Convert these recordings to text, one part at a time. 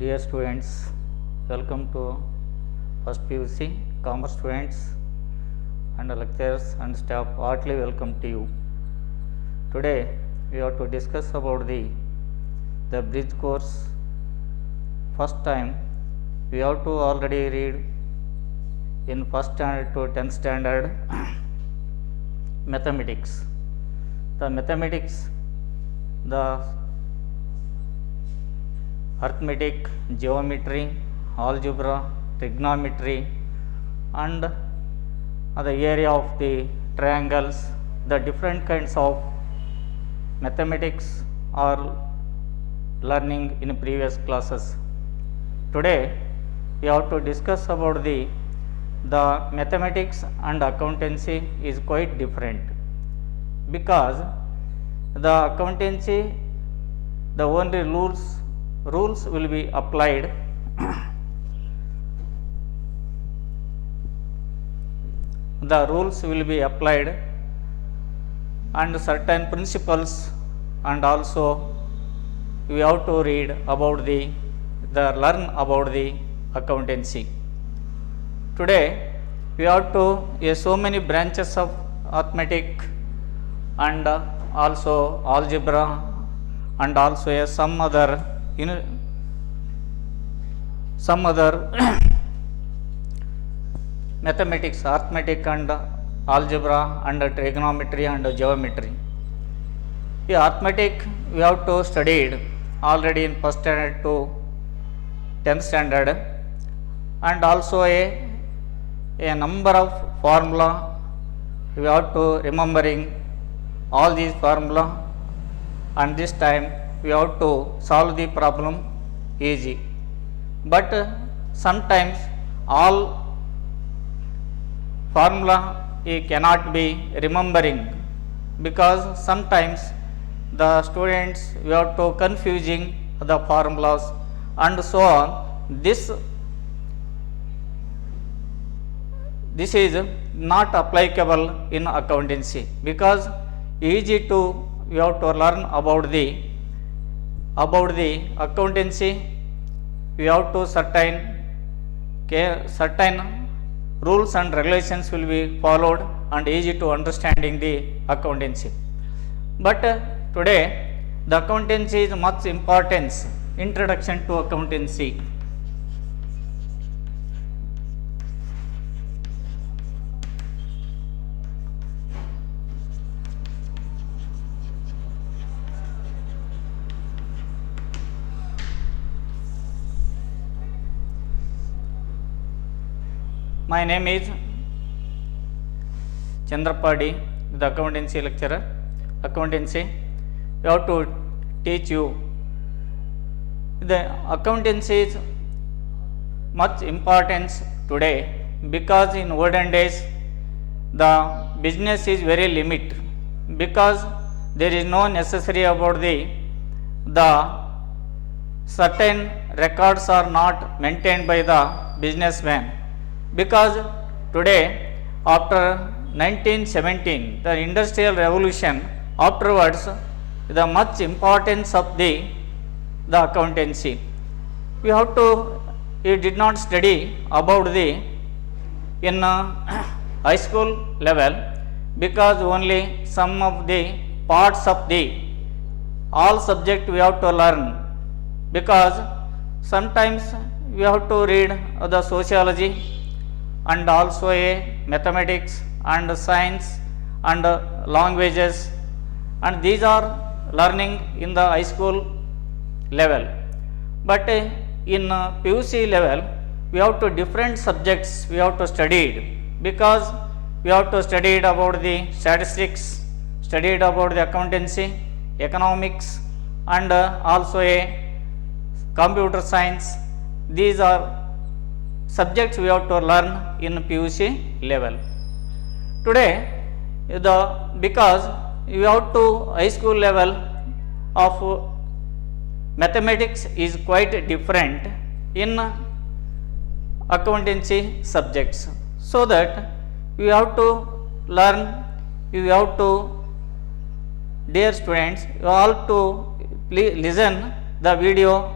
Dear students, welcome to first PUC. Commerce students and lecturers and staff heartily welcome to you. Today we have to discuss about the bridge course. First time we have to already read in first standard to 10th standard mathematics. The mathematics, the arithmetic, geometry, algebra, trigonometry and the area of the triangles, the different kinds of mathematics are learning in previous classes. Today we have to discuss about the mathematics and accountancy is quite different, because the accountancy, the only rules will be applied the rules will be applied and certain principles, and also we have to read about the learn about the accountancy. Today we have to so many branches of arithmetic and also algebra and also some other mathematics, arithmetic and algebra and trigonometry and geometry. The arithmetic we have to studied already in first standard to 10th standard, and also a number of formula we have to remembering all these formula, and this time we have to solve the problem easy. But sometimes all formula cannot be remembering, because sometimes the students we have to confusing the formulas and so on. This is not applicable in accountancy, because easy to we have to learn about the accountancy. We have to certain rules and regulations will be followed and easy to understanding the accountancy. But today the accountancy is much importance. Introduction to accountancy. My name is Chandrapadi, the accountancy lecturer. Accountancy, we have to teach you. The accountancy is much importance today, because in olden days the business is very limit, because there is no necessary about the certain records are not maintained by the businessman. Because today after 1917 the industrial revolution, afterwards the much importance of the accountancy, we have to, you did not study about the in high school level, because only some of the parts of the all subject we have to learn, because sometimes we have to read the sociology and also mathematics and science and languages, and these are learning in the high school level. But in PUC level we have to different subjects we have to study, because we have to study about the statistics, studied about the accountancy, economics and also computer science. These are subjects we have to learn in PUC level. Today because you have to high school level of mathematics is quite different in accountancy subjects, so that you have to learn, you have to, dear students, you all to please listen the video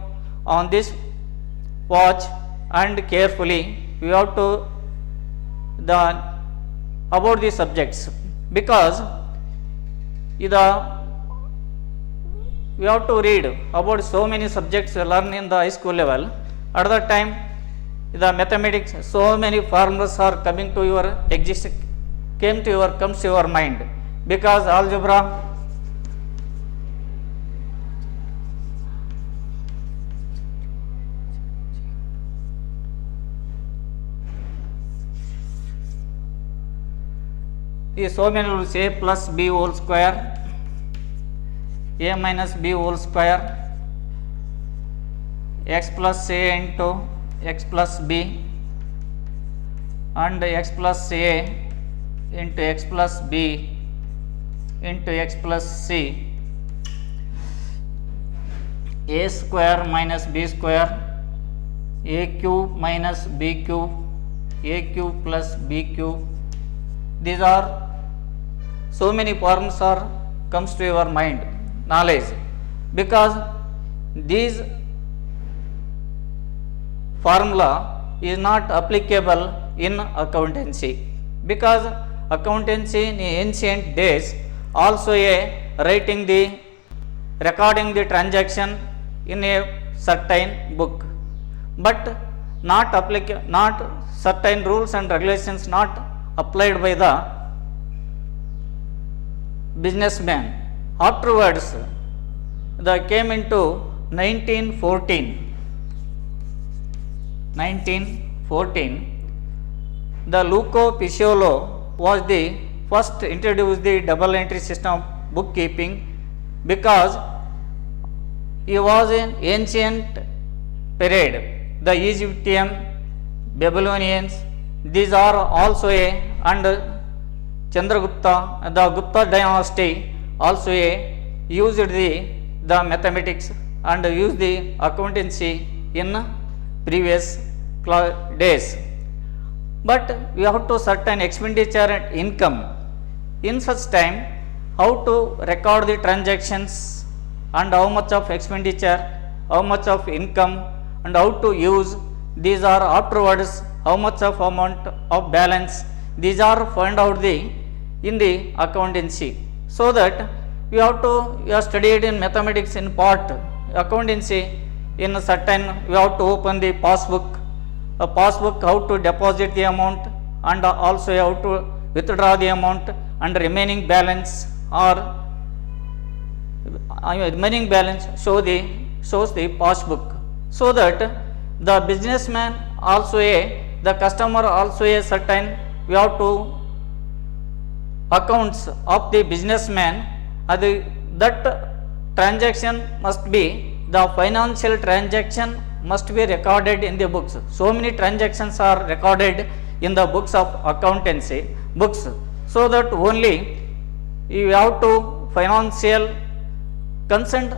on this watch and carefully we have to the about the subjects, because the we have to read about so many subjects learned in the high school level. At that time the mathematics, so many formulas are coming to your comes to your mind, because algebra, so many rules: a plus b whole square, a minus b whole square, x plus a into x plus b, and x plus a into x plus b into x plus c, a square minus b square, a cube minus b cube, a cube plus b cube. These are so many forms are comes to your mind knowledge, because these formula is not applicable in accountancy, because accountancy in ancient days also a writing the recording the transaction in a certain book, but not certain rules and regulations not applied by the businessman. Afterwards they came into 1914, the Luco Picciolo was the first introduced the double entry system of bookkeeping, because he was in ancient period. The Egyptian, Babylonians, these are also a, and Chandragupta, the Gupta dynasty also a used the mathematics and used the accountancy in previous days. But we have to certain expenditure and income. In such time, how to record the transactions and how much of expenditure, how much of income, and how to use, these are afterwards how much of amount of balance, these are found out in the accountancy. So that we have studied in mathematics in part, accountancy in a certain, we have to open the passbook, how to deposit the amount, and also how to withdraw the amount, and remaining balance or remaining balance shows the passbook. So that the businessman also the customer also a certain, we have to accounts of the businessman, that transaction must be, the financial transaction must be recorded in the books. So many transactions are recorded in the books of accountancy books, so that only you have to financial consent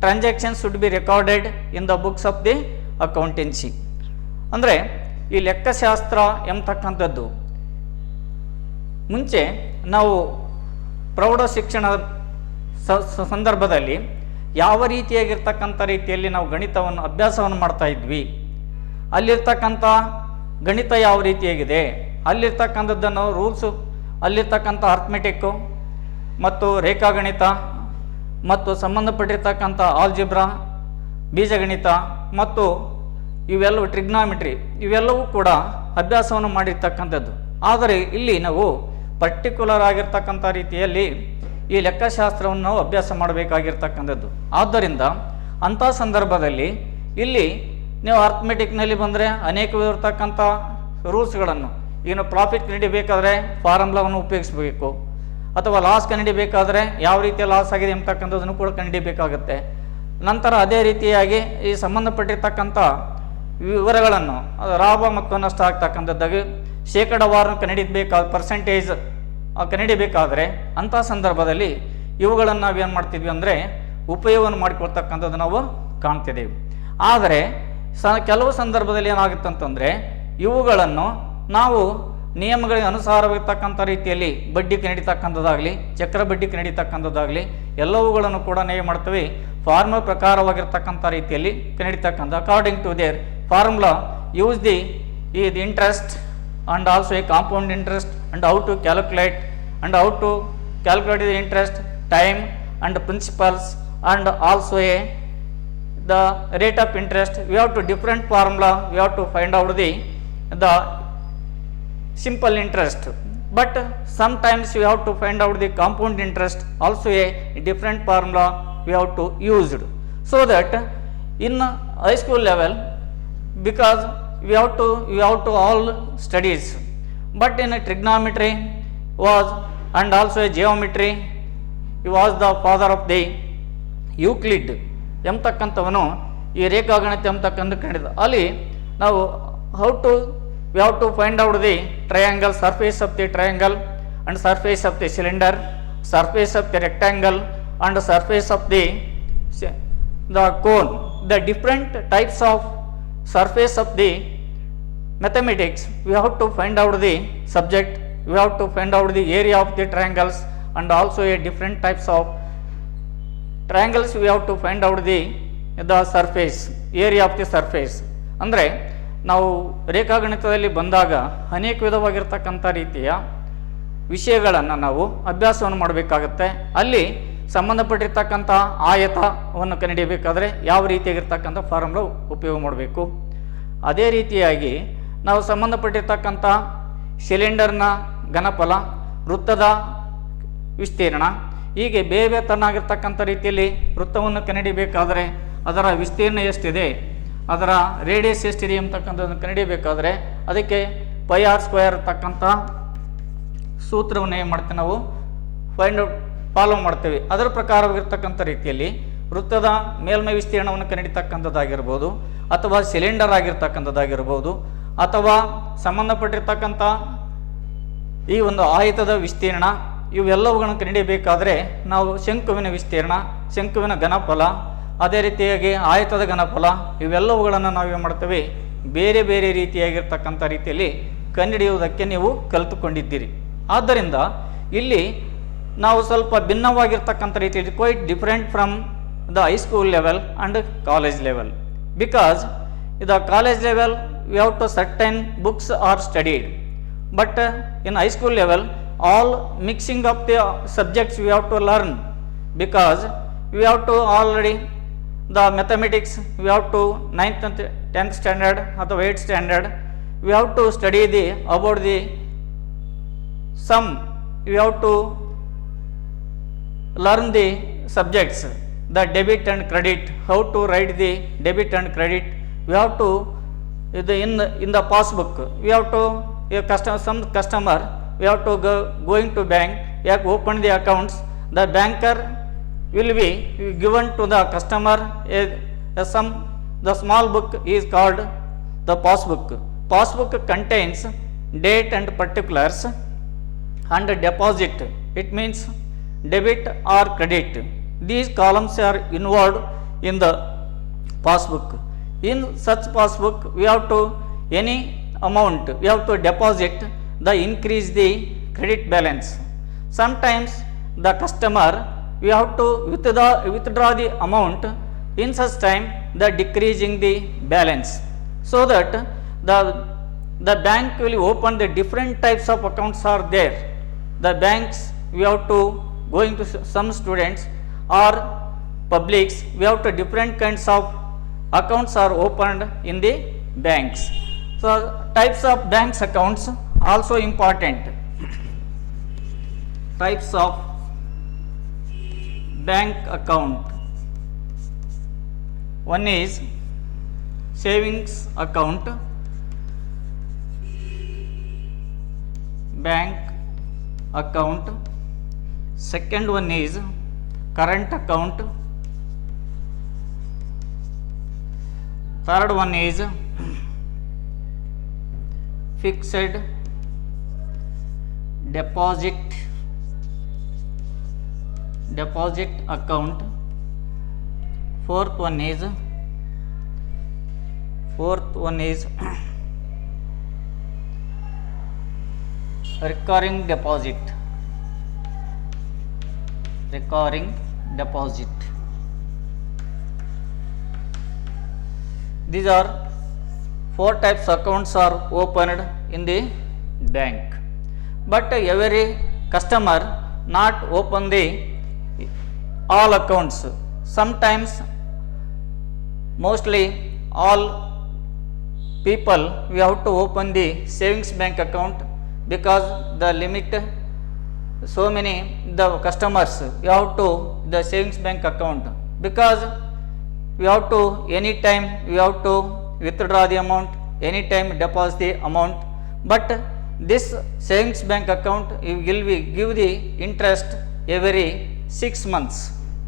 transactions should be recorded in the books of the accountancy. ಅಂದರೆ ಈ ಲೆಕ್ಕಶಾಸ್ತ್ರ ಎಂಬತಕ್ಕಂಥದ್ದು ಮುಂಚೆ ನಾವು ಪ್ರೌಢ ಶಿಕ್ಷಣ ಸಂದರ್ಭದಲ್ಲಿ ಯಾವ ರೀತಿಯಾಗಿರ್ತಕ್ಕಂಥ ರೀತಿಯಲ್ಲಿ ನಾವು ಗಣಿತವನ್ನು ಅಭ್ಯಾಸವನ್ನು ಮಾಡ್ತಾ ಇದ್ವಿ, ಅಲ್ಲಿರ್ತಕ್ಕಂಥ ಗಣಿತ ಯಾವ ರೀತಿಯಾಗಿದೆ, ಅಲ್ಲಿರ್ತಕ್ಕಂಥದ್ದನ್ನು ರೂಲ್ಸು, ಅಲ್ಲಿರ್ತಕ್ಕಂಥ ಅರ್ಥಮೆಟಿಕ್ಕು ಮತ್ತು ರೇಖಾಗಣಿತ ಮತ್ತು ಸಂಬಂಧಪಟ್ಟಿರ್ತಕ್ಕಂಥ ಆಲ್ಜಿಬ್ರಾ, ಬೀಜಗಣಿತ ಮತ್ತು ಇವೆಲ್ಲವೂ ಟ್ರಿಗ್ನಾಮಿಟ್ರಿ, ಇವೆಲ್ಲವೂ ಕೂಡ ಅಭ್ಯಾಸವನ್ನು ಮಾಡಿರ್ತಕ್ಕಂಥದ್ದು. ಆದರೆ ಇಲ್ಲಿ ನಾವು ಪರ್ಟಿಕ್ಯುಲರ್ ಆಗಿರ್ತಕ್ಕಂಥ ರೀತಿಯಲ್ಲಿ ಈ ಲೆಕ್ಕಶಾಸ್ತ್ರವನ್ನು ನಾವು ಅಭ್ಯಾಸ ಮಾಡಬೇಕಾಗಿರ್ತಕ್ಕಂಥದ್ದು. ಆದ್ದರಿಂದ ಅಂಥ ಸಂದರ್ಭದಲ್ಲಿ ಇಲ್ಲಿ ನೀವು ಅರ್ಥಮೆಟಿಕ್ನಲ್ಲಿ ಬಂದರೆ ಅನೇಕವಿರತಕ್ಕಂಥ ರೂಲ್ಸ್ಗಳನ್ನು, ಏನು ಪ್ರಾಫಿಟ್ ಕಂಡಿಡಿಬೇಕಾದ್ರೆ ಫಾರ್ಮುಲಾವನ್ನು ಉಪಯೋಗಿಸಬೇಕು, ಅಥವಾ ಲಾಸ್ ಕಂಡಿಡಿಬೇಕಾದ್ರೆ ಯಾವ ರೀತಿಯ ಲಾಸ್ ಆಗಿದೆ ಎಂಬತಕ್ಕಂಥದ್ದನ್ನು ಕೂಡ ಕಂಡಿಡಿಬೇಕಾಗುತ್ತೆ. ನಂತರ ಅದೇ ರೀತಿಯಾಗಿ ಈ ಸಂಬಂಧಪಟ್ಟಿರ್ತಕ್ಕಂಥ ವಿವರಗಳನ್ನು, ಲಾಭ ಮತ್ತು ನಷ್ಟ ಆಗ್ತಕ್ಕಂಥದ್ದಾಗಿ ಶೇಕಡಾವಾರು ಪರ್ಸೆಂಟೇಜ್ ಕಂಡಿಡಿಬೇಕಾದ್ರೆ ಅಂಥ ಸಂದರ್ಭದಲ್ಲಿ ಇವುಗಳನ್ನು ನಾವೇನು ಮಾಡ್ತಿದ್ವಿ ಅಂದರೆ ಉಪಯೋಗವನ್ನು ಮಾಡಿಕೊಳ್ತಕ್ಕಂಥದ್ದು ನಾವು ಕಾಣ್ತಿದ್ದೇವೆ. ಆದರೆ ಕೆಲವು ಸಂದರ್ಭದಲ್ಲಿ ಏನಾಗುತ್ತಂತಂದರೆ ಇವುಗಳನ್ನು ನಾವು ನಿಯಮಗಳಿಗೆ ಅನುಸಾರವಾಗಿರ್ತಕ್ಕಂಥ ರೀತಿಯಲ್ಲಿ ಬಡ್ಡಿ ಕಂಡಿಡಿತಕ್ಕಂಥದ್ದಾಗಲಿ, ಚಕ್ರ ಬಡ್ಡಿ ಕಂಡಿಡಿತಕ್ಕಂಥದ್ದಾಗಲಿ ಎಲ್ಲವುಗಳನ್ನು ಕೂಡ ನಾವು ಮಾಡ್ತೀವಿ ಫಾರ್ಮಲ್ ಪ್ರಕಾರವಾಗಿರ್ತಕ್ಕಂಥ ರೀತಿಯಲ್ಲಿ ಕಂಡಿಡಿತಕ್ಕಂಥ according to their formula, use the interest and also a compound interest, and how to calculate the interest, time and principals, and also the rate of interest. We have to different formula, we have to find out the simple interest, but sometimes we have to find out the compound interest, also a different formula we have to use, so that in high school level, because we have to all studies, but in a trigonometry was, and also a geometry, he was the father of the Euclid ಎಂಬತಕ್ಕಂಥವನು ಈ ರೇಖಾಗಣಿತ ಎಂಬತಕ್ಕಂಥ ಕಂಡಿದ್ದ. ಅಲ್ಲಿ ನಾವು we have to find out the triangle, surface of the triangle, and surface of the cylinder, surface of the rectangle, and surface of the cone. The different types of surface of the mathematics, we have to find out the subject, we have to find out the area of the triangles, and also a different types of triangles, we have to find out the surface, area of the surface. ಅಂದರೆ ನಾವು ರೇಖಾಗಣಿತದಲ್ಲಿ ಬಂದಾಗ ಅನೇಕ ವಿಧವಾಗಿರ್ತಕ್ಕಂಥ ರೀತಿಯ ವಿಷಯಗಳನ್ನು ನಾವು ಅಭ್ಯಾಸವನ್ನು ಮಾಡಬೇಕಾಗತ್ತೆ. ಅಲ್ಲಿ ಸಂಬಂಧಪಟ್ಟಿರ್ತಕ್ಕಂಥ ಆಯತವನ್ನು ಕಂಡುಹಿಡಿಯಬೇಕಾದ್ರೆ ಯಾವ ರೀತಿಯಾಗಿರ್ತಕ್ಕಂಥ ಫಾರ್ಮುಲಾ ಉಪಯೋಗ ಮಾಡಬೇಕು. ಅದೇ ರೀತಿಯಾಗಿ ನಾವು ಸಂಬಂಧಪಟ್ಟಿರ್ತಕ್ಕಂಥ ಸಿಲಿಂಡರ್ನ ಘನಫಲ, ವೃತ್ತದ ವಿಸ್ತೀರ್ಣ, ಹೀಗೆ ಬೇರೆ ತನ್ನಾಗಿರ್ತಕ್ಕಂಥ ರೀತಿಯಲ್ಲಿ ವೃತ್ತವನ್ನು ಕಂಡುಹಿಡಿಯಬೇಕಾದ್ರೆ ಅದರ ವಿಸ್ತೀರ್ಣ ಎಷ್ಟಿದೆ, ಅದರ ರೇಡಿಯಸ್ ಎಷ್ಟಿದೆ ಅಂತಕ್ಕಂಥದ್ದನ್ನು ಕಂಡುಹಿಡಿಯಬೇಕಾದ್ರೆ ಅದಕ್ಕೆ πr² ಇರ್ತಕ್ಕಂಥ ಸೂತ್ರವನ್ನು ಏನು ಮಾಡ್ತೀವಿ ನಾವು ಫಾಲೋ ಮಾಡ್ತೇವೆ. ಅದರ ಪ್ರಕಾರವಾಗಿರ್ತಕ್ಕಂಥ ರೀತಿಯಲ್ಲಿ ವೃತ್ತದ ಮೇಲ್ಮೈ ವಿಸ್ತೀರ್ಣವನ್ನು ಕಂಡುಹಿಡಿತಕ್ಕಂಥದ್ದಾಗಿರ್ಬೋದು, ಅಥವಾ ಸಿಲಿಂಡರ್ ಆಗಿರ್ತಕ್ಕಂಥದ್ದಾಗಿರ್ಬೋದು, ಅಥವಾ ಸಂಬಂಧಪಟ್ಟಿರ್ತಕ್ಕಂಥ ಈ ಒಂದು ಆಯತದ ವಿಸ್ತೀರ್ಣ, ಇವೆಲ್ಲವುಗಳನ್ನು ಕಂಡುಹಿಡಿಯಬೇಕಾದ್ರೆ ನಾವು ಶಂಕುವಿನ ವಿಸ್ತೀರ್ಣ, ಶಂಕುವಿನ ಘನಫಲ, ಅದೇ ರೀತಿಯಾಗಿ ಆಯತದ ಘನಫಲ, ಇವೆಲ್ಲವುಗಳನ್ನು ನಾವೇನು ಮಾಡ್ತೇವೆ ಬೇರೆ ಬೇರೆ ರೀತಿಯಾಗಿರ್ತಕ್ಕಂಥ ರೀತಿಯಲ್ಲಿ ಕಂಡುಹಿಡಿಯುವುದಕ್ಕೆ ನೀವು ಕಲಿತುಕೊಂಡಿದ್ದೀರಿ. ಆದ್ದರಿಂದ ಇಲ್ಲಿ ನಾವು ಸ್ವಲ್ಪ ಭಿನ್ನವಾಗಿರ್ತಕ್ಕಂಥ ರೀತಿಯಲ್ಲಿ quite different from the high school level and college level. Because the college level we have to certain books are studied, but in high school level all mixing of the subjects we have to learn, because we have to already the mathematics, we have to 9th and 10th standard or the 8th standard, we have to study the about the sum, we have to learn the subjects, the debit and credit, how to write the debit and credit, we have to in the passbook, we have to some customer, we have to going to bank, we have to open the accounts, the banker will be given to the customer a sum, the small book is called the passbook. Passbook contains date and particulars, and deposit, it means debit or credit. These columns are involved in the passbook. In such passbook, we have to any amount, we have to deposit the increase the credit balance. Sometimes the customer, we have to withdraw the amount, in such time the decreasing the balance, so that the bank will open the different types of accounts are there. The banks, we have to going to some students or publics, we have to different kinds of accounts are opened in the banks. So types of banks accounts also important. Types of bank account. One is savings account, bank account. Second one is current account. Third one is fixed deposit account. Fourth one is recurring deposit. These are 4 types accounts are opened in the bank, but every customer not open the all accounts. Sometimes, mostly all people we have to open the savings bank account because the limit so many the customers we have to the savings bank account because we have to anytime we have to withdraw the amount, anytime deposit the amount, but this savings bank account will be give the interest every 6 months.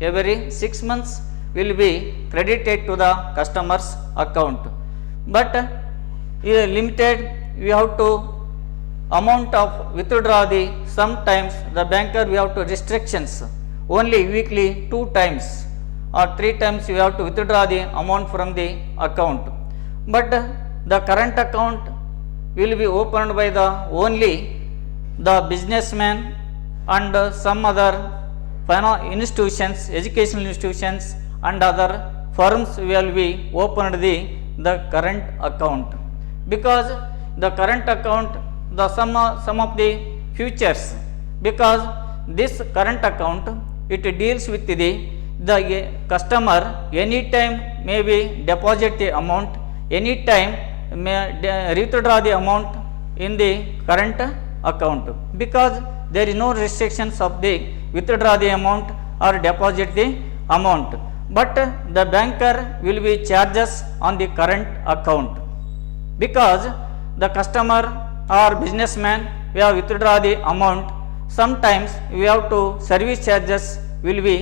Every 6 months will be credited to the customer's account, but limited we have to amount of withdraw the sometimes the banker we have to restrictions only weekly 2 times or 3 times we have to withdraw the amount from the account, but the current account will be opened by the only the businessman and some other institutions, educational institutions and other firms will be opened the current account, because the current account the some of the futures, because this current account it deals with the customer anytime maybe deposit the amount, anytime may withdraw the amount in the current account, because there is no restrictions of the withdraw the amount or deposit the amount, but the banker will be charges on the current account, because the customer or businessman we have withdraw the amount, sometimes we have to service charges will be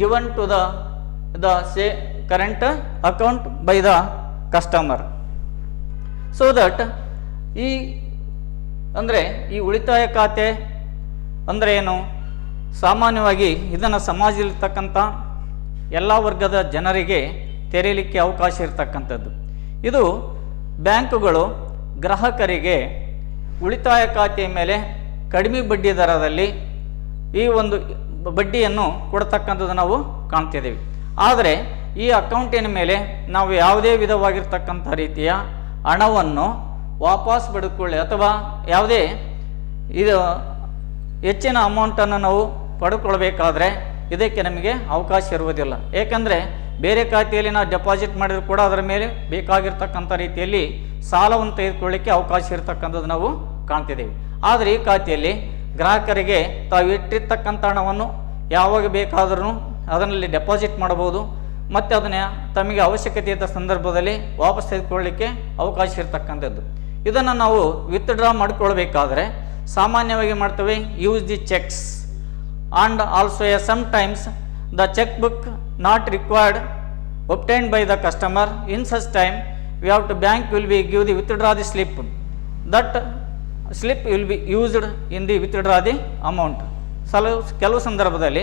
given to the say current account by the customer. So that ಈ ಅಂದರೆ ಈ ಉಳಿತಾಯ ಖಾತೆ ಅಂದರೆ ಏನು, ಸಾಮಾನ್ಯವಾಗಿ ಇದನ್ನು ಸಮಾಜದಲ್ಲಿರ್ತಕ್ಕಂಥ ಎಲ್ಲ ವರ್ಗದ ಜನರಿಗೆ ತೆರೆಯಲಿಕ್ಕೆ ಅವಕಾಶ ಇರತಕ್ಕಂಥದ್ದು. ಇದು ಬ್ಯಾಂಕುಗಳು ಗ್ರಾಹಕರಿಗೆ ಉಳಿತಾಯ ಖಾತೆಯ ಮೇಲೆ ಕಡಿಮೆ ಬಡ್ಡಿ ದರದಲ್ಲಿ ಈ ಒಂದು ಬಡ್ಡಿಯನ್ನು ಕೊಡ್ತಕ್ಕಂಥದ್ದು ನಾವು ಕಾಣ್ತಿದ್ದೀವಿ. ಆದರೆ ಈ ಅಕೌಂಟಿನ ಮೇಲೆ ನಾವು ಯಾವುದೇ ವಿಧವಾಗಿರ್ತಕ್ಕಂಥ ರೀತಿಯ ಹಣವನ್ನು ವಾಪಸ್ ಪಡೆದುಕೊಳ್ಳಿ ಅಥವಾ ಯಾವುದೇ ಇದು ಹೆಚ್ಚಿನ ಅಮೌಂಟನ್ನು ನಾವು ಪಡೆದುಕೊಳ್ಬೇಕಾದ್ರೆ ಇದಕ್ಕೆ ನಮಗೆ ಅವಕಾಶ ಇರುವುದಿಲ್ಲ. ಏಕೆಂದರೆ ಬೇರೆ ಖಾತೆಯಲ್ಲಿ ನಾವು ಡೆಪಾಸಿಟ್ ಮಾಡಿದ್ರು ಕೂಡ ಅದರ ಮೇಲೆ ಬೇಕಾಗಿರ್ತಕ್ಕಂಥ ರೀತಿಯಲ್ಲಿ ಸಾಲವನ್ನು ತೆಗೆದುಕೊಳ್ಳಿಕ್ಕೆ ಅವಕಾಶ ಇರತಕ್ಕಂಥದ್ದು ನಾವು ಕಾಣ್ತಿದ್ದೀವಿ. ಆದರೆ ಈ ಖಾತೆಯಲ್ಲಿ ಗ್ರಾಹಕರಿಗೆ ತಾವು ಇಟ್ಟಿರ್ತಕ್ಕಂಥ ಹಣವನ್ನು ಯಾವಾಗ ಬೇಕಾದರೂ ಅದರಲ್ಲಿ ಡೆಪಾಸಿಟ್ ಮಾಡಬಹುದು ಮತ್ತು ಅದನ್ನು ತಮಗೆ ಅವಶ್ಯಕತೆ ಇದ್ದ ಸಂದರ್ಭದಲ್ಲಿ ವಾಪಸ್ ತೆಗೆದುಕೊಳ್ಳಲಿಕ್ಕೆ ಅವಕಾಶ ಇರತಕ್ಕಂಥದ್ದು. ಇದನ್ನು ನಾವು ವಿತ್ಡ್ರಾ ಮಾಡಿಕೊಳ್ಬೇಕಾದ್ರೆ ಸಾಮಾನ್ಯವಾಗಿ ಮಾಡ್ತೇವೆ use the cheques and also sometimes the cheque book not required obtained by the customer. In such time we have to bank will be give the withdraw the slip, that slip will be used in the withdraw the amount. ಕೆಲವು ಸಂದರ್ಭದಲ್ಲಿ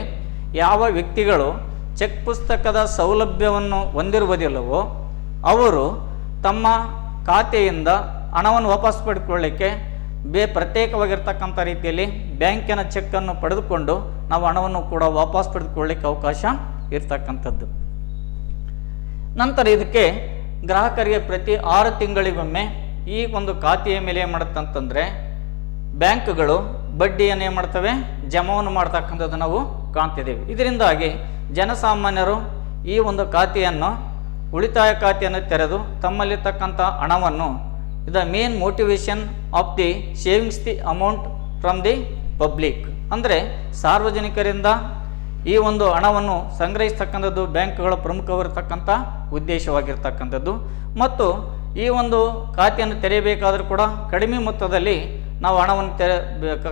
ಯಾವ ವ್ಯಕ್ತಿಗಳು check ಪುಸ್ತಕದ ಸೌಲಭ್ಯವನ್ನು ಹೊಂದಿರುವುದಿಲ್ಲವೋ ಅವರು ತಮ್ಮ ಖಾತೆಯಿಂದ ಹಣವನ್ನು ವಾಪಸ್ ಪಡೆದುಕೊಳ್ಳಲಿಕ್ಕೆ ಪ್ರತ್ಯೇಕವಾಗಿರ್ತಕ್ಕಂಥ ರೀತಿಯಲ್ಲಿ ಬ್ಯಾಂಕಿನ ಚೆಕ್ಕನ್ನು ಪಡೆದುಕೊಂಡು ನಾವು ಹಣವನ್ನು ಕೂಡ ವಾಪಸ್ ಪಡೆದುಕೊಳ್ಳಲಿಕ್ಕೆ ಅವಕಾಶ ಇರ್ತಕ್ಕಂಥದ್ದು. ನಂತರ ಇದಕ್ಕೆ ಗ್ರಾಹಕರಿಗೆ ಪ್ರತಿ 6 ತಿಂಗಳಿಗೊಮ್ಮೆ ಈ ಒಂದು ಖಾತೆಯ ಮೇಲೆ ಏನು ಮಾಡುತ್ತಂತಂದರೆ ಬ್ಯಾಂಕ್ಗಳು ಬಡ್ಡಿಯನ್ನು ಏನು ಮಾಡ್ತವೆ, ಜಮಾವನ್ನು ಮಾಡ್ತಕ್ಕಂಥದ್ದು ನಾವು ಕಾಣ್ತಿದ್ದೇವೆ. ಇದರಿಂದಾಗಿ ಜನಸಾಮಾನ್ಯರು ಈ ಒಂದು ಖಾತೆಯನ್ನು ಉಳಿತಾಯ ಖಾತೆಯನ್ನು ತೆರೆದು ತಮ್ಮಲ್ಲಿರ್ತಕ್ಕಂಥ ಹಣವನ್ನು the main motivation of the savings the amount from the public, ಅಂದರೆ ಸಾರ್ವಜನಿಕರಿಂದ ಈ ಒಂದು ಹಣವನ್ನು ಸಂಗ್ರಹಿಸ್ತಕ್ಕಂಥದ್ದು ಬ್ಯಾಂಕ್ಗಳ ಪ್ರಮುಖವಾಗಿರ್ತಕ್ಕಂಥ ಉದ್ದೇಶವಾಗಿರ್ತಕ್ಕಂಥದ್ದು. ಮತ್ತು ಈ ಒಂದು ಖಾತೆಯನ್ನು ತೆರೆಯಬೇಕಾದರೂ ಕೂಡ ಕಡಿಮೆ ಮೊತ್ತದಲ್ಲಿ ನಾವು ಹಣವನ್ನು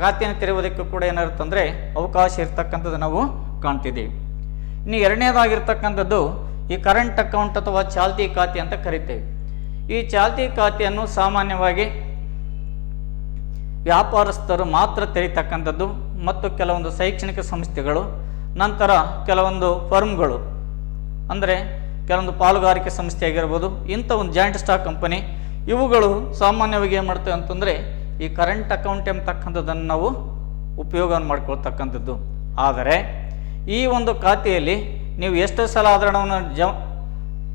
ಖಾತೆಯನ್ನು ತೆರೆಯುವುದಕ್ಕೆ ಕೂಡ ಏನಿರುತ್ತಂದರೆ ಅವಕಾಶ ಇರ್ತಕ್ಕಂಥದ್ದು ನಾವು ಕಾಣ್ತಿದ್ದೀವಿ. ಇನ್ನು ಎರಡನೇದಾಗಿರ್ತಕ್ಕಂಥದ್ದು ಈ ಕರೆಂಟ್ ಅಕೌಂಟ್ ಅಥವಾ ಚಾಲ್ತಿ ಖಾತೆ ಅಂತ ಕರಿತೇವೆ. ಈ ಚಾಲ್ತಿ ಖಾತೆಯನ್ನು ಸಾಮಾನ್ಯವಾಗಿ ವ್ಯಾಪಾರಸ್ಥರು ಮಾತ್ರ ತೆರೀತಕ್ಕಂಥದ್ದು ಮತ್ತು ಕೆಲವೊಂದು ಶೈಕ್ಷಣಿಕ ಸಂಸ್ಥೆಗಳು, ನಂತರ ಕೆಲವೊಂದು ಫರ್ಮ್ಗಳು ಅಂದರೆ ಕೆಲವೊಂದು ಪಾಲುಗಾರಿಕೆ ಸಂಸ್ಥೆ ಆಗಿರ್ಬೋದು, ಇಂಥ ಒಂದು ಜಾಯಿಂಟ್ ಸ್ಟಾಕ್ ಕಂಪನಿ ಇವುಗಳು ಸಾಮಾನ್ಯವಾಗಿ ಏನು ಮಾಡ್ತೇವೆ ಅಂತಂದರೆ ಈ ಕರೆಂಟ್ ಅಕೌಂಟ್ ಎಂಬತಕ್ಕಂಥದ್ದನ್ನು ನಾವು ಉಪಯೋಗ ಮಾಡ್ಕೊಳ್ತಕ್ಕಂಥದ್ದು. ಆದರೆ ಈ ಒಂದು ಖಾತೆಯಲ್ಲಿ ನೀವು ಎಷ್ಟು ಸಲ ಅದರ ಹಣವನ್ನು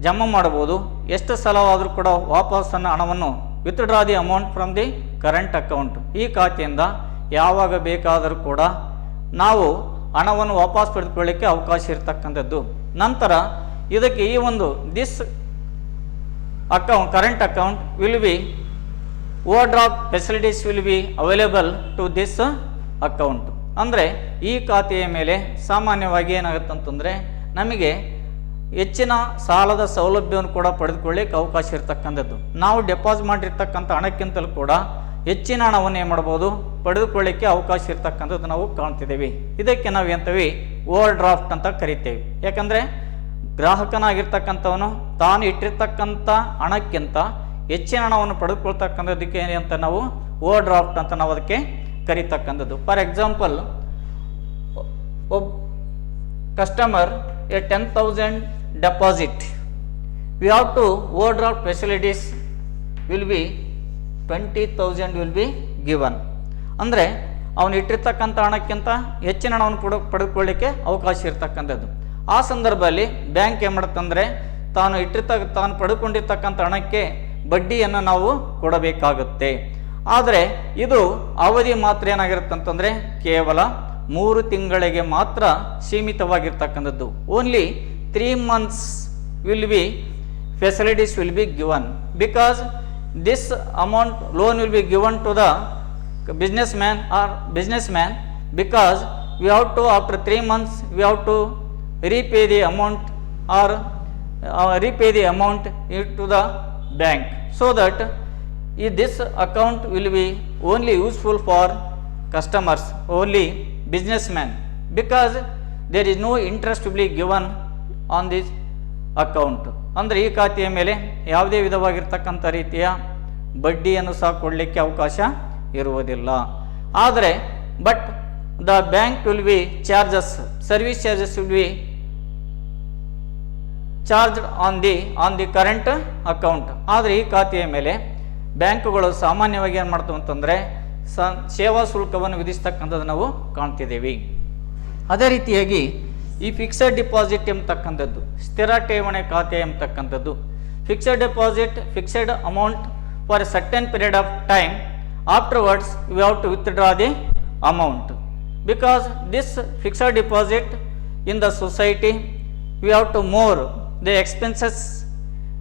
ಜಮಾ ಮಾಡ್ಬೋದು, ಎಷ್ಟು ಸಲವಾದರೂ ಕೂಡ ವಾಪಸ್ಸನ್ನು ಹಣವನ್ನು withdraw the amount from the current account, ಈ ಖಾತೆಯಿಂದ ಯಾವಾಗ ಬೇಕಾದರೂ ಕೂಡ ನಾವು ಹಣವನ್ನು ವಾಪಸ್ ಪಡೆದುಕೊಳ್ಳಿಕ್ಕೆ ಅವಕಾಶ ಇರತಕ್ಕಂಥದ್ದು. ನಂತರ ಇದಕ್ಕೆ ಈ ಒಂದು this account current account will be overdraft facilities will be available to this account. ಅಂದರೆ ಈ ಖಾತೆಯ ಮೇಲೆ ಸಾಮಾನ್ಯವಾಗಿ ಏನಾಗುತ್ತೆ ಅಂತಂದರೆ ನಮಗೆ ಹೆಚ್ಚಿನ ಸಾಲದ ಸೌಲಭ್ಯವನ್ನು ಕೂಡ ಪಡೆದುಕೊಳ್ಳಿಕ್ಕೆ ಅವಕಾಶ ಇರತಕ್ಕಂಥದ್ದು. ನಾವು ಡೆಪಾಸಿಟ್ ಮಾಡಿರ್ತಕ್ಕಂಥ ಹಣಕ್ಕಿಂತಲೂ ಕೂಡ ಹೆಚ್ಚಿನ ಹಣವನ್ನು ಏನು ಮಾಡ್ಬೋದು, ಪಡೆದುಕೊಳ್ಳಿಕ್ಕೆ ಅವಕಾಶ ಇರ್ತಕ್ಕಂಥದ್ದು ನಾವು ಕಾಣ್ತಿದ್ದೇವೆ. ಇದಕ್ಕೆ ನಾವು ಎಂತೀವಿ, ಓವರ್ ಡ್ರಾಫ್ಟ್ ಅಂತ ಕರಿತೇವೆ. ಯಾಕಂದರೆ ಗ್ರಾಹಕನಾಗಿರ್ತಕ್ಕಂಥವನು ತಾನು ಇಟ್ಟಿರ್ತಕ್ಕಂಥ ಹಣಕ್ಕಿಂತ ಹೆಚ್ಚಿನ ಹಣವನ್ನು ಪಡೆದುಕೊಳ್ತಕ್ಕಂಥದ್ದಕ್ಕೆ ಅಂತ ನಾವು ಓವರ್ ಡ್ರಾಫ್ಟ್ ಅಂತ ನಾವು ಅದಕ್ಕೆ ಕರೀತಕ್ಕಂಥದ್ದು. ಫಾರ್ ಎಕ್ಸಾಂಪಲ್, ಒಬ್ಬ customer a 10,000 deposit, we have to overdraft facilities will be 20,000 will be given. ಅಂದರೆ ಅವನು ಇಟ್ಟಿರ್ತಕ್ಕಂಥ ಹಣಕ್ಕಿಂತ ಹೆಚ್ಚಿನ ಹಣವನ್ನು ಪಡೆದುಕೊಳ್ಳಿಕ್ಕೆ ಅವಕಾಶ ಇರ್ತಕ್ಕಂಥದ್ದು. ಆ ಸಂದರ್ಭದಲ್ಲಿ ಬ್ಯಾಂಕ್ ಏನು ಮಾಡುತ್ತಂದರೆ ತಾನು ಪಡೆದುಕೊಂಡಿರ್ತಕ್ಕಂಥ ಹಣಕ್ಕೆ ಬಡ್ಡಿಯನ್ನು ನಾವು ಕೊಡಬೇಕಾಗುತ್ತೆ. ಆದರೆ ಇದು ಅವಧಿ ಮಾತ್ರ ಏನಾಗಿರುತ್ತೆ ಅಂತಂದರೆ ಕೇವಲ 3 ತಿಂಗಳಿಗೆ ಮಾತ್ರ ಸೀಮಿತವಾಗಿರ್ತಕ್ಕಂಥದ್ದು. Only 3 months will be facilities will be given, because this amount loan will be given to the businessman because we have to, after 3 months we have to repay the amount or repay the amount to the bank, so that this account will be only useful for customers, only businessman, because there is no interest to be given on this account. ಅಂದರೆ ಈ ಖಾತೆಯ ಮೇಲೆ ಯಾವುದೇ ವಿಧವಾಗಿರ್ತಕ್ಕಂಥ ರೀತಿಯ ಬಡ್ಡಿಯನ್ನು ಸಹ ಕೊಡಲಿಕ್ಕೆ ಅವಕಾಶ ಇರುವುದಿಲ್ಲ. ಆದರೆ but the bank will be charges, service charges will be charge on the current account. ಆದರೆ ಈ ಖಾತೆಯ ಮೇಲೆ ಬ್ಯಾಂಕುಗಳು ಸಾಮಾನ್ಯವಾಗಿ ಏನು ಮಾಡ್ತವೆ ಅಂತಂದರೆ ಸೇವಾ ಶುಲ್ಕವನ್ನು ವಿಧಿಸ್ತಕ್ಕಂಥದ್ದು ನಾವು ಕಾಣ್ತಿದ್ದೇವೆ. ಅದೇ ರೀತಿಯಾಗಿ ಈ ಫಿಕ್ಸೆಡ್ ಡಿಪಾಸಿಟ್ ಎಂಬತಕ್ಕಂಥದ್ದು, ಸ್ಥಿರ ಠೇವಣಿ ಖಾತೆ ಎಂಬತಕ್ಕಂಥದ್ದು, fixed deposit, fixed amount for a certain period of time, afterwards we have to withdraw the amount. Because this fixed deposit in the society we have to more the expenses,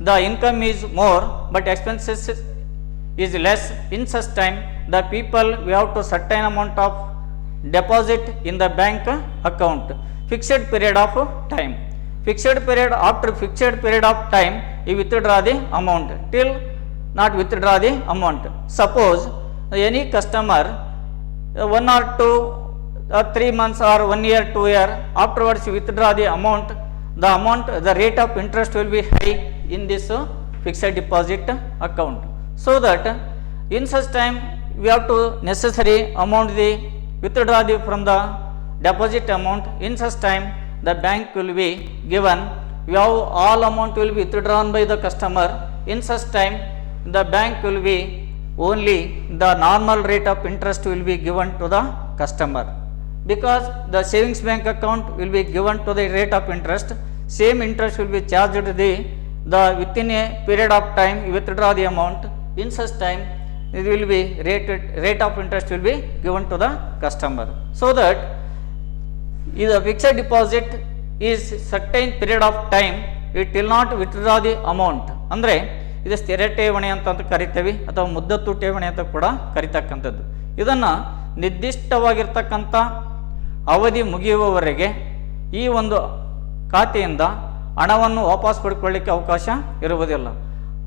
the income is more but expenses is less. In such time the people we have to certain amount of deposit in the bank account, fixed period of time, fixed period, after fixed period of time you withdraw the amount till not withdraw the amount. Suppose any customer 1 or 2 or 3 months or 1 year 2 year afterwards you withdraw the amount, the rate of interest will be high in this fixed deposit account. So that in such time we have to necessary amount the withdraw the from the deposit amount. In such time the bank will be given, we have all amount will be withdrawn by the customer. In such time the bank will be only the normal rate of interest will be given to the customer, because the savings bank account will be given to the rate of interest, same interest will be charged the within a period of time you withdraw the amount. In such time it will be rate of interest will be given to the customer. So that is a fixed deposit is certain period of time it will not withdraw the amount. ಅಂದರೆ ಇದು ಸ್ಥಿರ ಠೇವಣಿ ಅಂತ ಕರಿತೇವೆ ಅಥವಾ ಮುದ್ದತ್ತು ಠೇವಣಿ ಅಂತ ಕೂಡ ಕರಿತಕ್ಕಂಥದ್ದು. ಇದನ್ನು ನಿರ್ದಿಷ್ಟವಾಗಿರ್ತಕ್ಕಂಥ ಅವಧಿ ಮುಗಿಯುವವರೆಗೆ ಈ ಒಂದು ಖಾತೆಯಿಂದ ಹಣವನ್ನು ವಾಪಸ್ ಪಡ್ಕೊಳ್ಳಿಕ್ಕೆ ಅವಕಾಶ ಇರುವುದಿಲ್ಲ.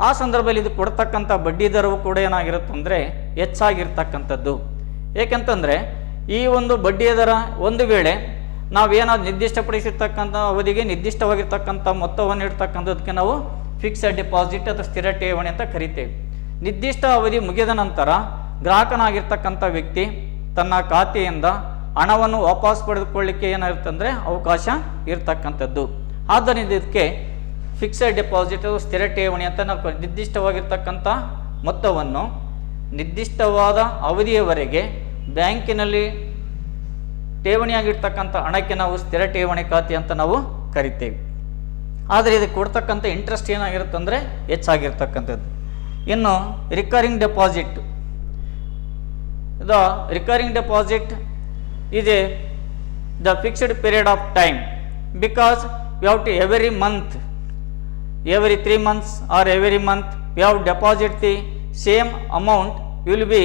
ಆ ಸಂದರ್ಭದಲ್ಲಿ ಇದು ಕೊಡ್ತಕ್ಕಂಥ ಬಡ್ಡಿ ದರವು ಕೂಡ ಏನಾಗಿರುತ್ತೆ ಅಂದರೆ ಹೆಚ್ಚಾಗಿರ್ತಕ್ಕಂಥದ್ದು. ಏಕೆಂತಂದರೆ ಈ ಒಂದು ಬಡ್ಡಿಯ ದರ ಒಂದು ವೇಳೆ ನಾವೇನಾದ್ರು ನಿರ್ದಿಷ್ಟಪಡಿಸಿರ್ತಕ್ಕಂಥ ಅವಧಿಗೆ ನಿರ್ದಿಷ್ಟವಾಗಿರ್ತಕ್ಕಂಥ ಮೊತ್ತವನ್ನು ಇಡ್ತಕ್ಕಂಥದಕ್ಕೆ ನಾವು ಫಿಕ್ಸೆಡ್ ಡಿಪಾಸಿಟ್ ಅಥವಾ ಸ್ಥಿರ ಠೇವಣಿ ಅಂತ ಕರಿತೇವೆ. ನಿರ್ದಿಷ್ಟ ಅವಧಿ ಮುಗಿದ ನಂತರ ಗ್ರಾಹಕನಾಗಿರ್ತಕ್ಕಂಥ ವ್ಯಕ್ತಿ ತನ್ನ ಖಾತೆಯಿಂದ ಹಣವನ್ನು ವಾಪಸ್ ಪಡೆದುಕೊಳ್ಳಿಕ್ಕೆ ಏನಾಗಿರುತ್ತಂದರೆ ಅವಕಾಶ ಇರ್ತಕ್ಕಂಥದ್ದು. ಆದ್ದರಿಂದ ಇದಕ್ಕೆ ಫಿಕ್ಸೆಡ್ ಡಿಪಾಸಿಟ್ ಸ್ಥಿರ ಠೇವಣಿ ಅಂತ ನಾವು ನಿರ್ದಿಷ್ಟವಾಗಿರ್ತಕ್ಕಂಥ ಮೊತ್ತವನ್ನು ನಿರ್ದಿಷ್ಟವಾದ ಅವಧಿಯವರೆಗೆ ಬ್ಯಾಂಕಿನಲ್ಲಿ ಠೇವಣಿಯಾಗಿರ್ತಕ್ಕಂಥ ಹಣಕ್ಕೆ ನಾವು ಸ್ಥಿರ ಠೇವಣಿ ಖಾತೆ ಅಂತ ನಾವು ಕರಿತೇವೆ. ಆದರೆ ಇದಕ್ಕೆ ಕೊಡ್ತಕ್ಕಂಥ ಇಂಟ್ರೆಸ್ಟ್ ಏನಾಗಿರುತ್ತೆ ಅಂದರೆ ಹೆಚ್ಚಾಗಿರ್ತಕ್ಕಂಥದ್ದು. ಇನ್ನು recurring deposit, the recurring deposit is a the fixed period of time, because we have to every month, every 3 months or every month we have deposit the same amount will be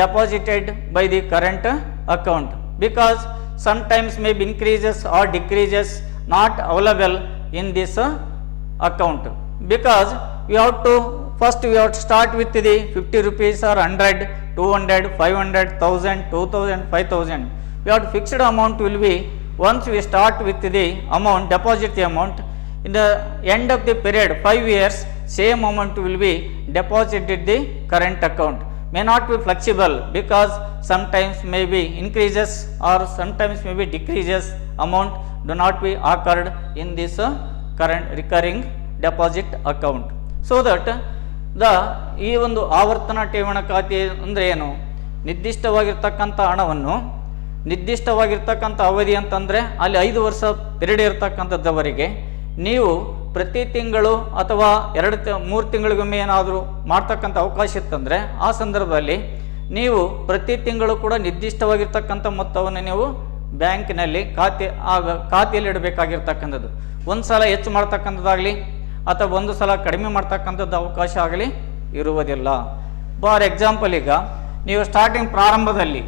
deposited by the current account, because sometimes maybe increases or decreases not available in this account, because we have to first we have to start with the 50 rupees or 100, 200, 500, 1000, 2000, 5000. We have fixed amount will be, once we start with the amount, deposit the amount, in the end of the period 5 years same amount will be deposited the current account. May not be flexible, because sometimes may be increases or sometimes may be decreases, amount do not be occurred in this current recurring deposit account. So that ಈ ಒಂದು ಆವರ್ತನ ಠೇವಣಿ ಖಾತೆ ಅಂದರೆ ಏನು, ನಿರ್ದಿಷ್ಟವಾಗಿರ್ತಕ್ಕಂಥ ಹಣವನ್ನು ನಿರ್ದಿಷ್ಟವಾಗಿರ್ತಕ್ಕಂಥ ಅವಧಿ ಅಂತಂದರೆ ಅಲ್ಲಿ 5 ವರ್ಷ ಪಿರಿಯಡ್ ಇರ್ತಕ್ಕಂಥದ್ದವರೆಗೆ ನೀವು ಪ್ರತಿ ತಿಂಗಳು ಅಥವಾ 2-3 ತಿಂಗಳಿಗೊಮ್ಮೆ ಏನಾದರೂ ಮಾಡ್ತಕ್ಕಂಥ ಅವಕಾಶ ಇತ್ತಂದರೆ ಆ ಸಂದರ್ಭದಲ್ಲಿ ನೀವು ಪ್ರತಿ ತಿಂಗಳು ಕೂಡ ನಿರ್ದಿಷ್ಟವಾಗಿರ್ತಕ್ಕಂಥ ಮೊತ್ತವನ್ನು ನೀವು ಬ್ಯಾಂಕಿನಲ್ಲಿ ಖಾತೆಯಲ್ಲಿ ಇಡಬೇಕಾಗಿರ್ತಕ್ಕಂಥದ್ದು. ಒಂದು ಸಲ ಹೆಚ್ಚು ಮಾಡ್ತಕ್ಕಂಥದ್ದಾಗಲಿ ಅಥವಾ ಒಂದು ಸಲ ಕಡಿಮೆ ಮಾಡ್ತಕ್ಕಂಥದ್ದು ಅವಕಾಶ ಆಗಲಿ ಇರುವುದಿಲ್ಲ. ಫಾರ್ ಎಕ್ಸಾಂಪಲ್, ಈಗ ನೀವು ಪ್ರಾರಂಭದಲ್ಲಿ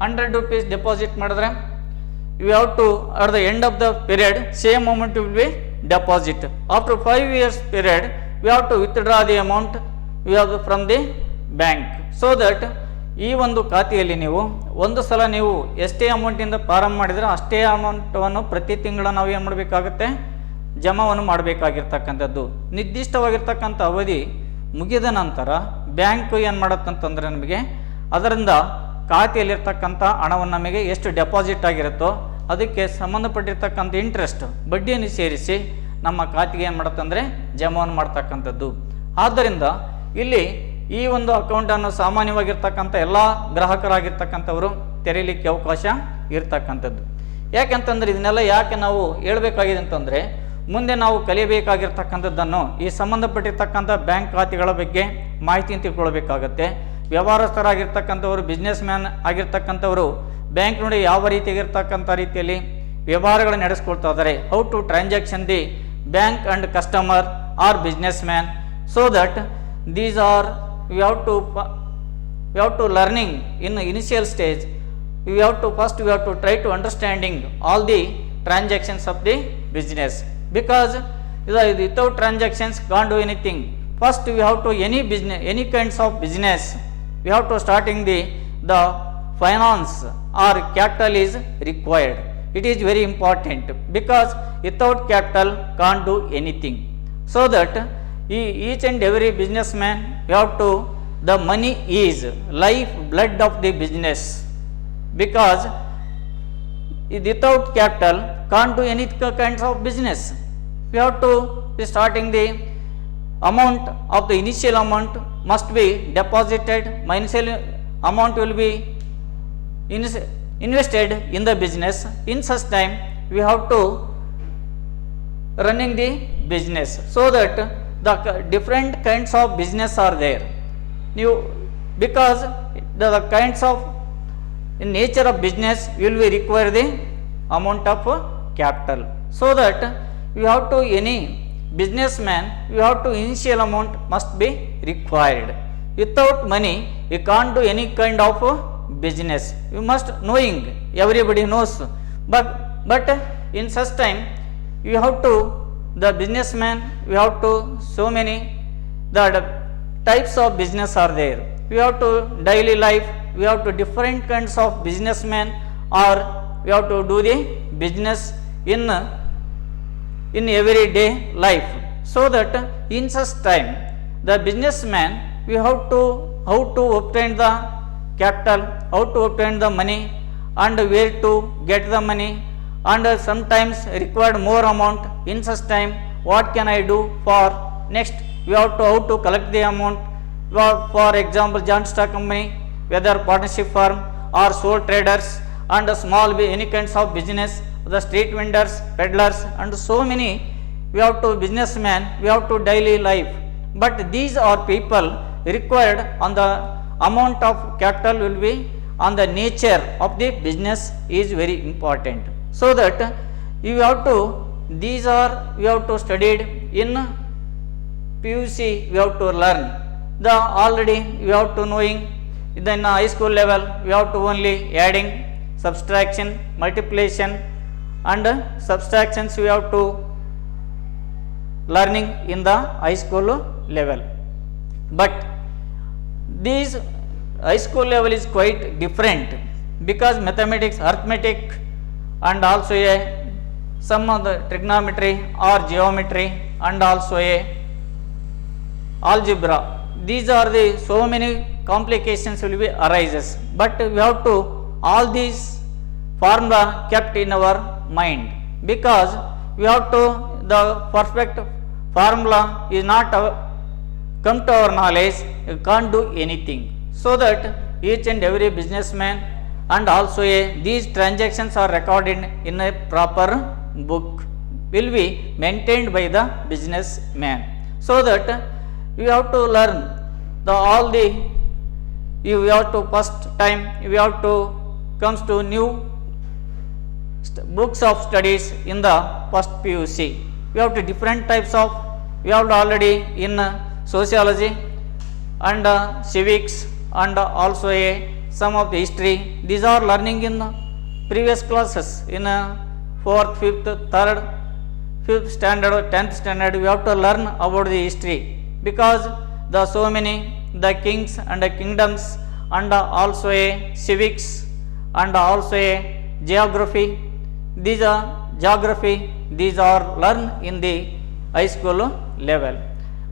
100 rupees ಡೆಪಾಸಿಟ್ ಮಾಡಿದ್ರೆ you have to at the end of the period same amount will be deposit. After 5 years period we have to withdraw the amount we have from the bank. So that ಈ ಒಂದು ಖಾತೆಯಲ್ಲಿ ನೀವು ಒಂದು ಸಲ ನೀವು ಎಷ್ಟೇ ಅಮೌಂಟಿಂದ ಪ್ರಾರಂಭ ಮಾಡಿದರೆ ಅಷ್ಟೇ ಅಮೌಂಟನ್ನು ಪ್ರತಿ ತಿಂಗಳು ನಾವು ಏನು ಮಾಡಬೇಕಾಗುತ್ತೆ, ಜಮಾವನ್ನು ಮಾಡಬೇಕಾಗಿರ್ತಕ್ಕಂಥದ್ದು. ನಿರ್ದಿಷ್ಟವಾಗಿರ್ತಕ್ಕಂಥ ಅವಧಿ ಮುಗಿದ ನಂತರ ಬ್ಯಾಂಕು ಏನು ಮಾಡುತ್ತಂತಂದರೆ ನಮಗೆ ಅದರಿಂದ ಖಾತೆಯಲ್ಲಿರ್ತಕ್ಕಂಥ ಹಣವನ್ನು ನಮಗೆ ಎಷ್ಟು ಡೆಪಾಸಿಟ್ ಆಗಿರುತ್ತೋ ಅದಕ್ಕೆ ಸಂಬಂಧಪಟ್ಟಿರ್ತಕ್ಕಂಥ ಇಂಟ್ರೆಸ್ಟ್ ಬಡ್ಡಿಯನ್ನು ಸೇರಿಸಿ ನಮ್ಮ ಖಾತೆಗೆ ಏನು ಮಾಡುತ್ತಂದರೆ ಜಮಾವನ್ನು ಮಾಡ್ತಕ್ಕಂಥದ್ದು. ಆದ್ದರಿಂದ ಇಲ್ಲಿ ಈ ಒಂದು ಅಕೌಂಟನ್ನು ಸಾಮಾನ್ಯವಾಗಿರ್ತಕ್ಕಂಥ ಎಲ್ಲ ಗ್ರಾಹಕರಾಗಿರ್ತಕ್ಕಂಥವರು ತೆರೀಲಿಕ್ಕೆ ಅವಕಾಶ ಇರ್ತಕ್ಕಂಥದ್ದು. ಯಾಕೆಂತಂದರೆ ಇದನ್ನೆಲ್ಲ ಯಾಕೆ ನಾವು ಹೇಳಬೇಕಾಗಿದೆ ಅಂತಂದರೆ, ಮುಂದೆ ನಾವು ಕಲಿಯಬೇಕಾಗಿರ್ತಕ್ಕಂಥದ್ದನ್ನು ಈ ಸಂಬಂಧಪಟ್ಟಿರ್ತಕ್ಕಂಥ ಬ್ಯಾಂಕ್ ಖಾತೆಗಳ ಬಗ್ಗೆ ಮಾಹಿತಿ ತಿಳ್ಕೊಳ್ಬೇಕಾಗತ್ತೆ. ವ್ಯವಹಾರಸ್ಥರಾಗಿರ್ತಕ್ಕಂಥವರು, ಬಿಸ್ನೆಸ್ ಮ್ಯಾನ್ ಆಗಿರ್ತಕ್ಕಂಥವರು ಬ್ಯಾಂಕ್ ನೋಡಿ ಯಾವ ರೀತಿಯಾಗಿರ್ತಕ್ಕಂಥ ರೀತಿಯಲ್ಲಿ ವ್ಯವಹಾರಗಳನ್ನು ನಡೆಸ್ಕೊಳ್ತಾ ಇದ್ದಾರೆ, how to transaction the bank and customer or business man. So that these are we have to learning in the initial stage. We have to try to understanding all the transactions of the business, because without transactions can't do anything. First we have to any kinds of business we have to starting the finance or capital is required. It is very important, because without capital can't do anything. So that each and every businessman we have to, the money is life blood of the business, because without capital can't do any kinds of business. We have to be starting the amount of the initial amount must be deposited. My initial amount will be invested in the business. In such time we have to running the business, so that the different kinds of business are there. Because the kinds of in nature of business will be require the amount of capital. So that you have to, any businessman you have to initial amount must be required. Without money you can't do any kind of business. You must knowing, everybody knows, but in such time you have to, the businessman we have to, so many the types of business are there. We have to daily life, we have to different kinds of businessmen, or we have to do the business in everyday life. So that in such time the businessman we have to, how to obtain the capital, how to obtain the money, and where to get the money, and sometimes required more amount. In such time what can I do for next? We have to, how to collect the amount. For example, joint stock company, whether partnership firm or sole traders and small any kinds of business, the street vendors, peddlers and so many we have to businessmen, we have to daily life. But these are people required on the amount of capital will be on the nature of the business is very important. So that you have to, these are we have to studied in PUC, we have to learn the already we have to knowing. Then high school level we have to only adding, subtraction, multiplication and subtractions we have to learning in the high school level. But this high school level is quite different because mathematics, arithmetic and also a some of the trigonometry or geometry and also a algebra, these are the so many complications will be arises. But we have to all these formula kept in our mind because we have to the perfect formula is not come to our knowledge, you can't do anything. So that each and every businessman and also these transactions are recorded in a proper book will be maintained by the businessman. So that you have to learn the all the you have to first time you have to comes to new books of studies in the first PUC. We have to different types of, we have already in sociology and civics and also some of the history. These are learning in previous classes in 4th, 5th, 3rd, 5th standard or 10th standard. We have to learn about the history because the so many the kings and the kingdoms and also civics and also geography. These are geography, these are learned in the high school level.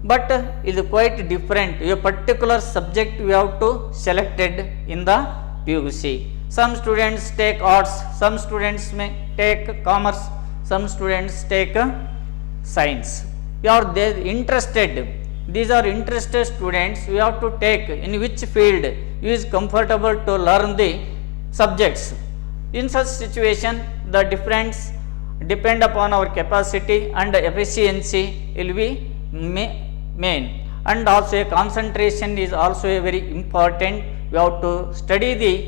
But it is quite different, a particular subject we have to selected in the PUC. Some students take arts, some students may take commerce, some students take science. You are interested, these are interested students, we have to take in which field you is comfortable to learn the subjects. In such situation the difference depend upon our capacity and efficiency will be main, and also concentration is also a very important. We have to study the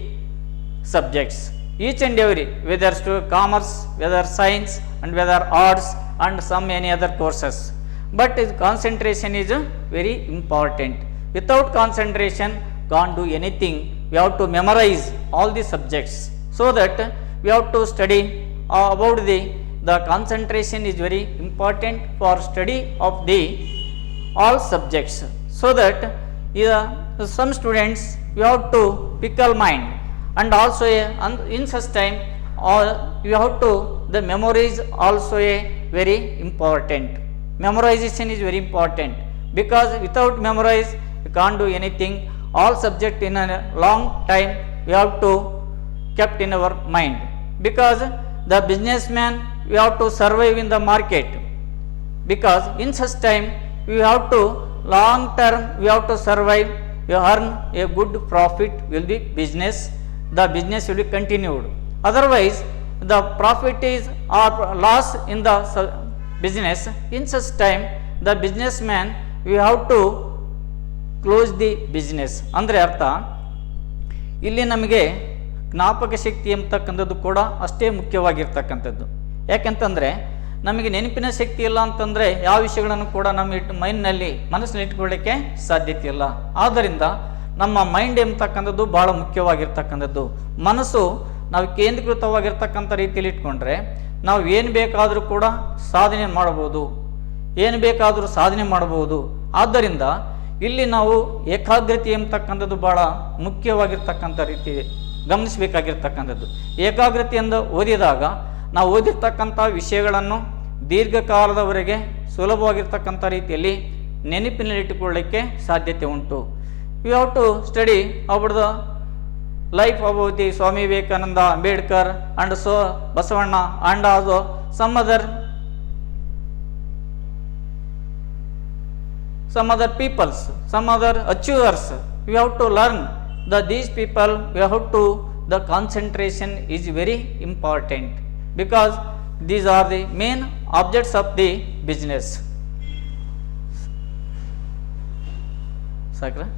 subjects each and every, whether to commerce, whether science and whether arts and some any other courses. But concentration is very important. Without concentration can't do anything. We have to memorize all the subjects. So that we have to study about the concentration is very important for study of the all subjects. So that some students you have to pickle mind and also in such time you have to the memory is also a very important. Memorization is very important because without memorize you can't do anything. All subject in a long time we have to kept in our mind because the businessman we have to survive in the market, because in such time we have to long term we have to survive, you earn a good profit will be business, the business will be continued. Otherwise the profit is or loss in the business, in such time the businessman we have to close the business. ಅಂದರೆ ಅರ್ಥ ಇಲ್ಲಿ ನಮಗೆ ಜ್ಞಾಪಕ ಶಕ್ತಿ ಎಂಬತಕ್ಕಂಥದ್ದು ಕೂಡ ಅಷ್ಟೇ ಮುಖ್ಯವಾಗಿರ್ತಕ್ಕಂಥದ್ದು. ಯಾಕೆಂತಂದರೆ ನಮಗೆ ನೆನಪಿನ ಶಕ್ತಿ ಇಲ್ಲ ಅಂತಂದರೆ ಯಾವ ವಿಷಯಗಳನ್ನು ಕೂಡ ನಮ್ಮ ಮೈಂಡ್ನಲ್ಲಿ ಮನಸ್ಸಿನಲ್ಲಿ ಇಟ್ಕೊಳ್ಳಿಕ್ಕೆ ಸಾಧ್ಯತೆ ಇಲ್ಲ. ಆದ್ದರಿಂದ ನಮ್ಮ ಮೈಂಡ್ ಎಂಬತಕ್ಕಂಥದ್ದು ಭಾಳ ಮುಖ್ಯವಾಗಿರ್ತಕ್ಕಂಥದ್ದು. ಮನಸ್ಸು ನಾವು ಕೇಂದ್ರೀಕೃತವಾಗಿರ್ತಕ್ಕಂಥ ರೀತಿಯಲ್ಲಿ ಇಟ್ಕೊಂಡ್ರೆ ನಾವು ಏನು ಬೇಕಾದರೂ ಕೂಡ ಸಾಧನೆ ಮಾಡಬಹುದು, ಏನು ಬೇಕಾದರೂ ಸಾಧನೆ ಮಾಡಬಹುದು. ಆದ್ದರಿಂದ ಇಲ್ಲಿ ನಾವು ಏಕಾಗ್ರತೆ ಎಂಬತಕ್ಕಂಥದ್ದು ಭಾಳ ಮುಖ್ಯವಾಗಿರ್ತಕ್ಕಂಥ ರೀತಿ ಗಮನಿಸಬೇಕಾಗಿರ್ತಕ್ಕಂಥದ್ದು. ಏಕಾಗ್ರತೆಯಿಂದ ಓದಿದಾಗ ನಾವು ಓದಿರ್ತಕ್ಕಂಥ ವಿಷಯಗಳನ್ನು ದೀರ್ಘಕಾಲದವರೆಗೆ ಸುಲಭವಾಗಿರ್ತಕ್ಕಂಥ ರೀತಿಯಲ್ಲಿ ನೆನಪಿನಲ್ಲಿಟ್ಟುಕೊಳ್ಳಲಿಕ್ಕೆ ಸಾಧ್ಯತೆ ಉಂಟು. We have to study about the life about the Swami Vivekananda, Ambedkar and so Basavanna and also some other peoples, some other achievers. We have to learn that these people we have to the concentration is very important, because these are the main objects of the business. Sakra?